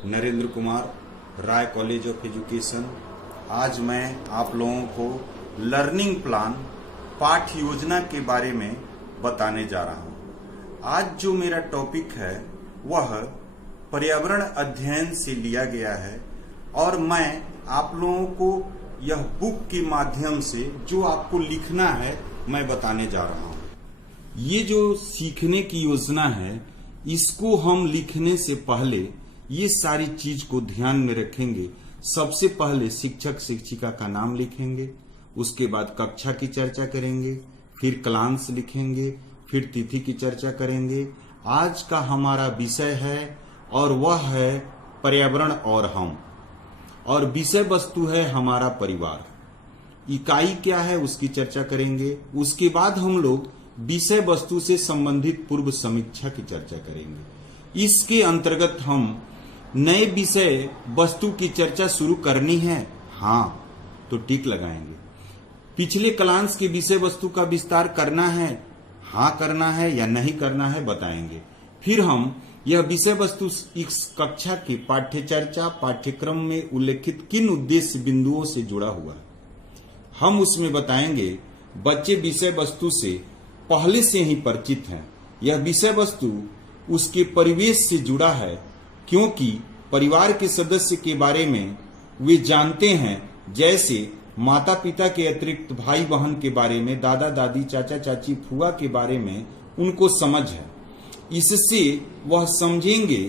Narendra Kumar, Rai college of education. आज मैं आप लोगों को लर्निंग प्लान पाठ्य योजना के बारे में बताने जा रहा हूं। आज जो मेरा टॉपिक है वह पर्यावरण अध्ययन से लिया गया है और मैं आप लोगों को यह बुक के माध्यम से जो आपको लिखना है मैं बताने जा रहा हूं। ये जो सीखने की योजना है इसको हम लिखने से पहले ये सारी चीज को ध्यान में रखेंगे। सबसे पहले शिक्षक शिक्षिका का नाम लिखेंगे, उसके बाद कक्षा की चर्चा करेंगे, फिर क्लास लिखेंगे, फिर तिथि की चर्चा करेंगे। आज का हमारा विषय है और वह है पर्यावरण और हम, और विषय वस्तु है हमारा परिवार। इकाई क्या है उसकी चर्चा करेंगे। उसके बाद हम लोग विषय वस्तु से संबंधित पूर्व समीक्षा की चर्चा करेंगे। इसके अंतर्गत हम नए विषय वस्तु की चर्चा शुरू करनी है, हाँ तो टिक लगाएंगे। पिछले क्लास के विषय वस्तु का विस्तार करना है, हाँ करना है या नहीं करना है बताएंगे। फिर हम यह विषय वस्तु इस कक्षा की पाठ्य चर्चा पाठ्यक्रम में उल्लेखित किन उद्देश्य बिंदुओं से जुड़ा हुआ है हम उसमें बताएंगे। बच्चे विषय वस्तु से पहले से ही परिचित हैं। यह विषय वस्तु उसके परिवेश से जुड़ा है क्योंकि परिवार के सदस्य के बारे में वे जानते हैं, जैसे माता पिता के अतिरिक्त भाई बहन के बारे में, दादा दादी चाचा चाची फुआ के बारे में उनको समझ है। इससे वह समझेंगे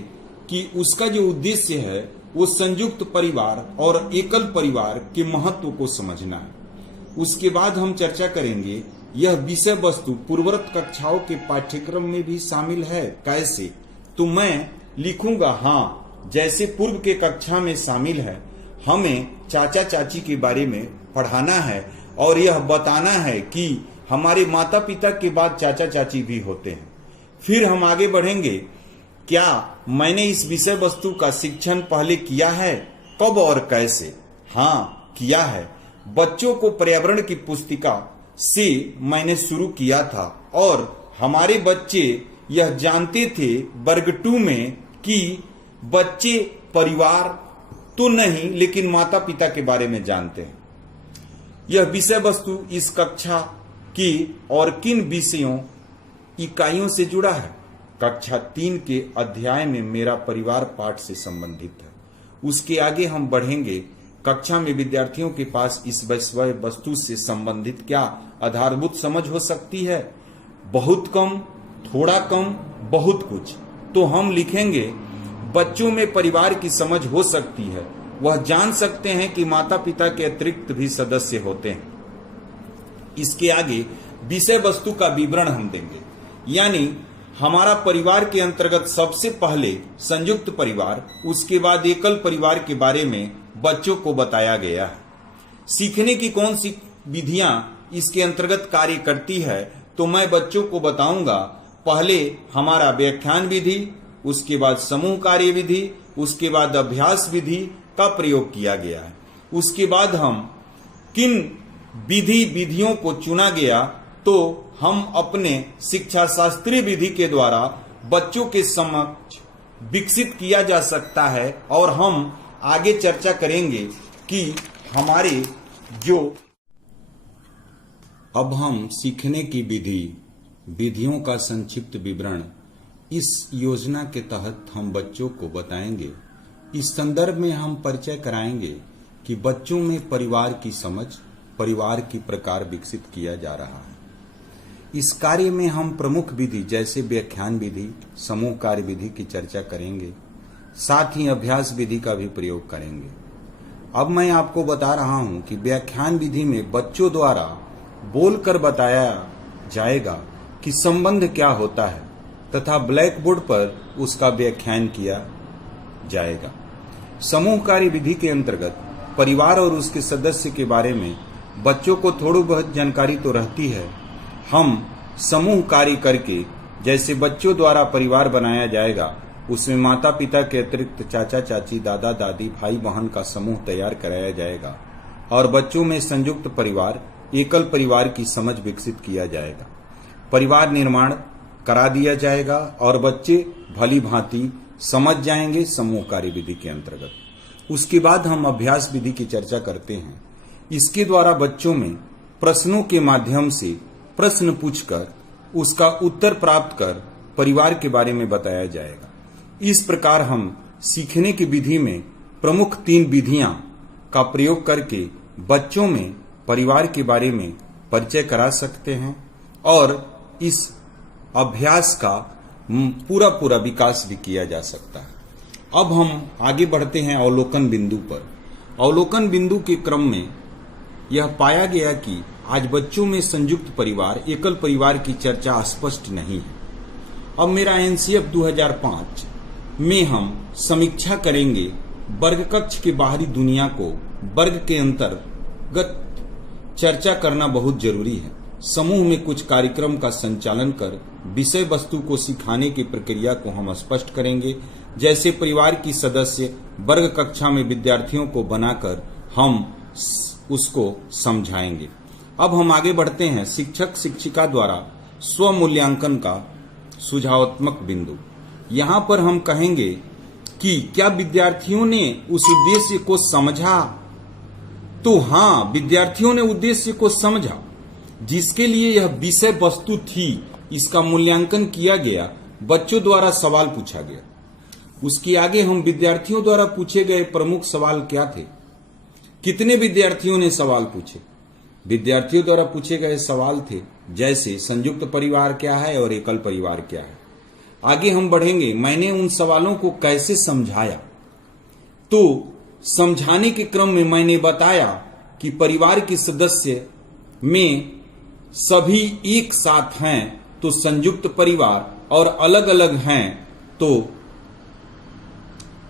कि उसका जो उद्देश्य है वो संयुक्त परिवार और एकल परिवार के महत्व को समझना है। उसके बाद हम चर्चा करेंगे यह विषय वस्तु पूर्ववर्त कक्षाओं के पाठ्यक्रम में भी शामिल है। कैसे? तो मैं लिखूंगा हाँ, जैसे पूर्व के कक्षा में शामिल है। हमें चाचा चाची के बारे में पढ़ाना है और यह बताना है कि हमारे माता पिता के बाद चाचा चाची भी होते हैं। फिर हम आगे बढ़ेंगे, क्या मैंने इस विषय वस्तु का शिक्षण पहले किया है, कब और कैसे? हाँ किया है। बच्चों को पर्यावरण की पुस्तिका से मैंने शुरू किया था और हमारे बच्चे यह जानते थे वर्ग 2 में कि बच्चे परिवार तो नहीं लेकिन माता पिता के बारे में जानते हैं। यह विषय वस्तु इस कक्षा की और किन विषयों इकाइयों से जुड़ा है? कक्षा 3 के अध्याय में मेरा परिवार पाठ से संबंधित है। उसके आगे हम बढ़ेंगे, कक्षा में विद्यार्थियों के पास इस विषय वस्तु से संबंधित क्या आधारभूत समझ हो सकती है? बहुत कम, थोड़ा कम, बहुत कुछ। तो हम लिखेंगे बच्चों में परिवार की समझ हो सकती है, वह जान सकते हैं कि माता पिता के अतिरिक्त भी सदस्य होते हैं। इसके आगे विषय वस्तु का विवरण हम देंगे, यानी हमारा परिवार के अंतर्गत सबसे पहले संयुक्त परिवार, उसके बाद एकल परिवार के बारे में बच्चों को बताया गया है। सीखने की कौन सी विधियां इसके अंतर्गत कार्य करती है तो मैं बच्चों को बताऊंगा। पहले हमारा व्याख्यान विधि, उसके बाद समूह कार्य विधि, उसके बाद अभ्यास विधि का प्रयोग किया गया है। उसके बाद हम किन विधियों को चुना गया तो हम अपने शिक्षा शास्त्रीय विधि के द्वारा बच्चों के समक्ष विकसित किया जा सकता है। और हम आगे चर्चा करेंगे कि हमारे जो अब हम सीखने की विधियों का संक्षिप्त विवरण इस योजना के तहत हम बच्चों को बताएंगे। इस संदर्भ में हम परिचय कराएंगे कि बच्चों में परिवार की समझ, परिवार की प्रकार विकसित किया जा रहा है। इस कार्य में हम प्रमुख विधि जैसे व्याख्यान विधि, समूह कार्य विधि की चर्चा करेंगे, साथ ही अभ्यास विधि का भी प्रयोग करेंगे। अब मैं आपको बता रहा हूं कि व्याख्यान विधि में बच्चों द्वारा बोलकर बताया जाएगा कि संबंध क्या होता है तथा ब्लैक बोर्ड पर उसका व्याख्यान किया जाएगा। समूह कार्य विधि के अंतर्गत परिवार और उसके सदस्य के बारे में बच्चों को थोड़ी बहुत जानकारी तो रहती है। हम समूह कार्य करके, जैसे बच्चों द्वारा परिवार बनाया जाएगा, उसमें माता पिता के अतिरिक्त चाचा चाची दादा दादी भाई बहन का समूह तैयार कराया जाएगा और बच्चों में संयुक्त परिवार एकल परिवार की समझ विकसित किया जाएगा। परिवार निर्माण करा दिया जाएगा और बच्चे भली भांति समझ जाएंगे समूह कार्य विधि के अंतर्गत। उसके बाद हम अभ्यास विधि की चर्चा करते हैं। इसके द्वारा बच्चों में प्रश्नों के माध्यम से प्रश्न पूछकर उसका उत्तर प्राप्त कर परिवार के बारे में बताया जाएगा। इस प्रकार हम सीखने की विधि में प्रमुख 3 विधियां का प्रयोग करके बच्चों में परिवार के बारे में परिचय करा सकते हैं और इस अभ्यास का पूरा विकास भी किया जा सकता है। अब हम आगे बढ़ते हैं अवलोकन बिंदु पर। अवलोकन बिंदु के क्रम में यह पाया गया कि आज बच्चों में संयुक्त परिवार, एकल परिवार की चर्चा स्पष्ट नहीं है। अब मेरा एनसीएफ 2005 में हम समीक्षा करेंगे वर्ग कक्ष के बाहरी दुनिया को वर्ग के अंतर्गत चर्चा करना बहुत जरूरी है। समूह में कुछ कार्यक्रम का संचालन कर विषय वस्तु को सिखाने की प्रक्रिया को हम स्पष्ट करेंगे। जैसे परिवार की सदस्य वर्ग कक्षा में विद्यार्थियों को बनाकर हम उसको समझाएंगे। अब हम आगे बढ़ते हैं शिक्षक शिक्षिका द्वारा स्व मूल्यांकन का सुझावात्मक बिंदु। यहाँ पर हम कहेंगे कि क्या विद्यार्थियों ने उस उद्देश्य को समझा? तो हाँ, विद्यार्थियों ने उद्देश्य को समझा जिसके लिए यह विषय वस्तु थी। इसका मूल्यांकन किया गया, बच्चों द्वारा सवाल पूछा गया। उसके आगे हम विद्यार्थियों द्वारा पूछे गए प्रमुख सवाल क्या थे? कितने विद्यार्थियों ने सवाल पूछे? विद्यार्थियों द्वारा पूछे गए सवाल थे जैसे संयुक्त परिवार क्या है और एकल परिवार क्या है। आगे हम बढ़ेंगे, मैंने उन सवालों को कैसे समझाया। तो समझाने के क्रम में मैंने बताया कि परिवार के सदस्य में सभी एक साथ हैं तो संयुक्त परिवार, और अलग अलग हैं तो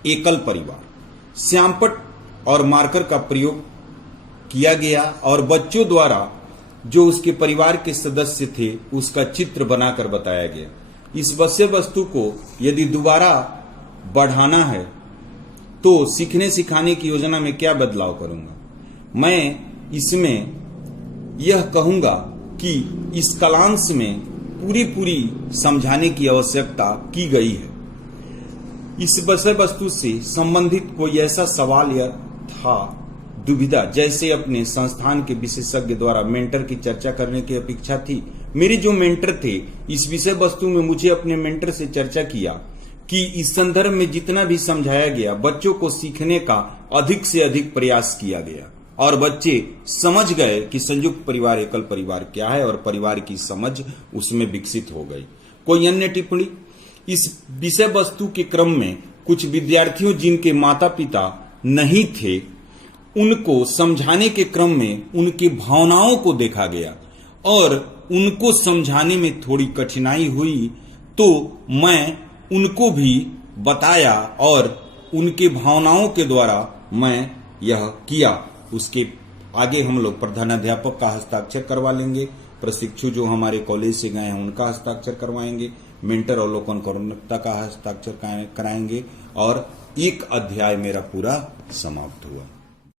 एकल परिवार। श्यामपट्ट और मार्कर का प्रयोग किया गया और बच्चों द्वारा जो उसके परिवार के सदस्य थे उसका चित्र बनाकर बताया गया। इस विषय वस्तु को यदि दोबारा बढ़ाना है तो सीखने सिखाने की योजना में क्या बदलाव करूंगा? मैं इसमें यह कहूंगा कि इस कालांश में पूरी समझाने की आवश्यकता की गई है। इस विषय वस्तु से संबंधित कोई ऐसा सवाल या था दुविधा, जैसे अपने संस्थान के विशेषज्ञ द्वारा मेंटर की चर्चा करने की अपेक्षा थी। मेरे जो मेंटर थे इस विषय वस्तु में मुझे अपने मेंटर से चर्चा किया कि इस संदर्भ में जितना भी समझाया गया बच्चों को सीखने का अधिक से अधिक प्रयास किया गया और बच्चे समझ गए कि संयुक्त परिवार एकल परिवार क्या है और परिवार की समझ उसमें विकसित हो गई। कोई अन्य टिप्पणी? इस विषय वस्तु के क्रम में कुछ विद्यार्थियों जिनके माता पिता नहीं थे उनको समझाने के क्रम में उनकी भावनाओं को देखा गया और उनको समझाने में थोड़ी कठिनाई हुई, तो मैं उनको भी बताया और उनके भावनाओं के द्वारा मैं यह किया। उसके आगे हम लोग प्रधानाध्यापक का हस्ताक्षर करवा लेंगे, प्रशिक्षु जो हमारे कॉलेज से गए हैं उनका हस्ताक्षर करवाएंगे, मेंटर अवलोकन कर्मकर्ता का हस्ताक्षर कराएंगे और एक अध्याय मेरा पूरा समाप्त हुआ।